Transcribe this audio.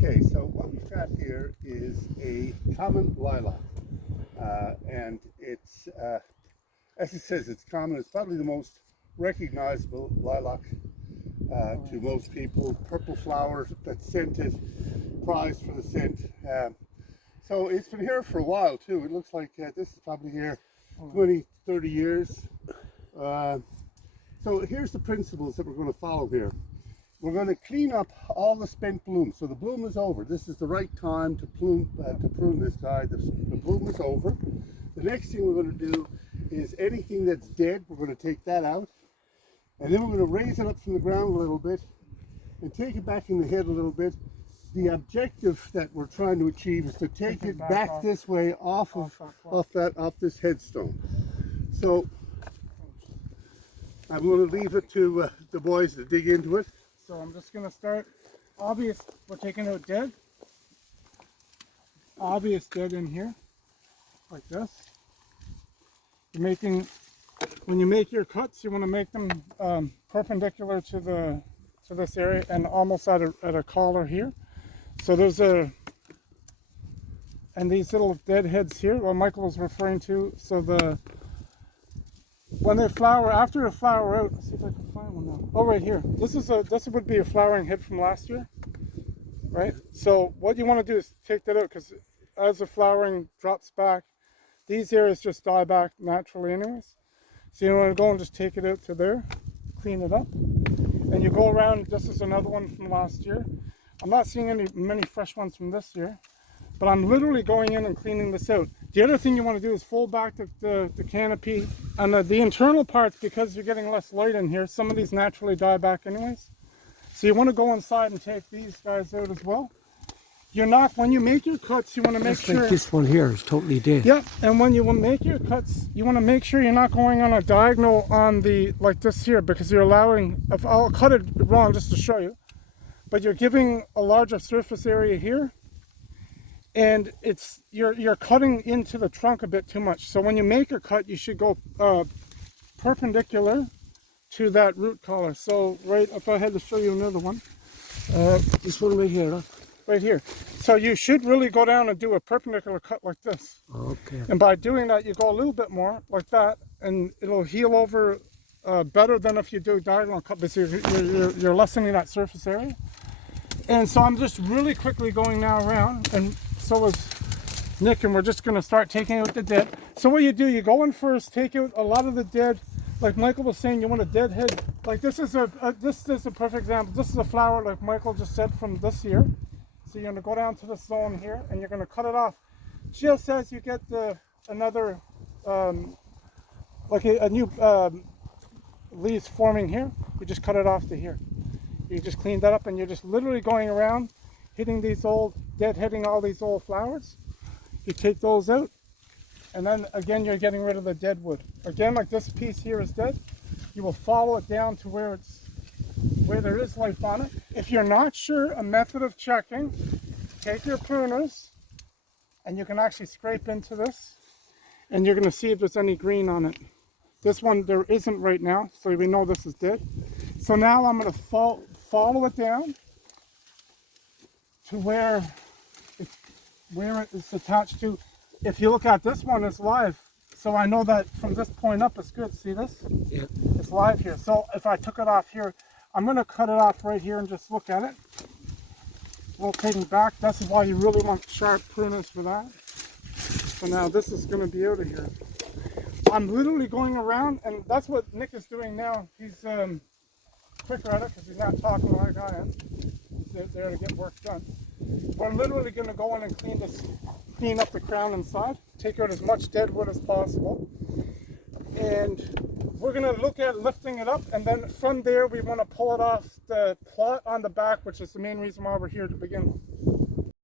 Okay, so what we've got here is a common lilac, and it's, as it says, it's common. It's probably the most recognizable lilac to most people. Purple flowers that's scented, prized for the scent. So it's been here for a while too. It looks like this is probably here 20, 30 years. So here's the principles that we're going to follow here. We're going to clean up all the spent bloom. So the bloom is over. This is the right time to prune this guy. The bloom is over. The next thing we're going to do is anything that's dead, we're going to take that out. And then we're going to raise it up from the ground a little bit and take it back in the head a little bit. The objective that we're trying to achieve is to take it back this way off this headstone. So I'm going to leave it to the boys to dig into it. So I'm just going to start, obvious, we're taking out dead. Obvious dead in here, like this. You're making, when you make your cuts, you want to make them perpendicular to this area and almost at a collar here. So there's and these little dead heads here, what Michael was referring to, so when they flower, after they flower out, let's see if I can find one now. Oh, right here. This would be a flowering head from last year, right? So what you want to do is take that out, because as the flowering drops back, these areas just die back naturally anyways. So you want to go and just take it out to there, clean it up, and you go around. This is another one from last year. I'm not seeing many fresh ones from this year, but I'm literally going in and cleaning this out. The other thing you want to do is fold back the canopy and the internal parts, because you're getting less light in here. Some of these naturally die back anyways. So you want to go inside and take these guys out as well. When you make your cuts, you want to make sure... Like this one here is totally dead. Yeah, and when you make your cuts, you want to make sure you're not going on a diagonal on like this here, because you're allowing, I'll cut it wrong just to show you, but you're giving a larger surface area here, and you're cutting into the trunk a bit too much. So when you make a cut, you should go perpendicular to that root collar. So right, if I had to show you another one, this one right here, right here. So you should really go down and do a perpendicular cut like this. okay. And by doing that, you go a little bit more like that, and it'll heal over better than if you do a diagonal cut, because you're lessening that surface area. And so I'm just really quickly going now around, and so is Nick, and we're just going to start taking out the dead. So what you do, you go in first, take out a lot of the dead. Like Michael was saying, you want a dead head. Like this is a perfect example. This is a flower, like Michael just said, from this year. So you're going to go down to the zone here, and you're going to cut it off just as you get another like a new leaves forming here. You just cut it off to here. You just clean that up, and you're just literally going around hitting these deadheading all these old flowers. You take those out, and then again you're getting rid of the dead wood. Again, like this piece here is dead, you will follow it down to where there is life on it. If you're not sure, a method of checking, take your pruners, and you can actually scrape into this, and you're going to see if there's any green on it. This one there isn't right now, so we know this is dead. So now I'm going to follow it down to where it is attached to. If you look at this one, it's live. So I know that from this point up, it's good. See this? Yeah. It's live here. So if I took it off here, I'm going to cut it off right here and just look at it. Rotating back. That's why you really want sharp pruners for that. So now this is going to be out of here. I'm literally going around, and that's what Nick is doing now. He's quicker at it because he's not talking like I am. He's there to get work done. We're literally going to go in and clean up the crown inside, take out as much dead wood as possible, and we're going to look at lifting it up, and then from there we want to pull it off the plot on the back, which is the main reason why we're here to begin with.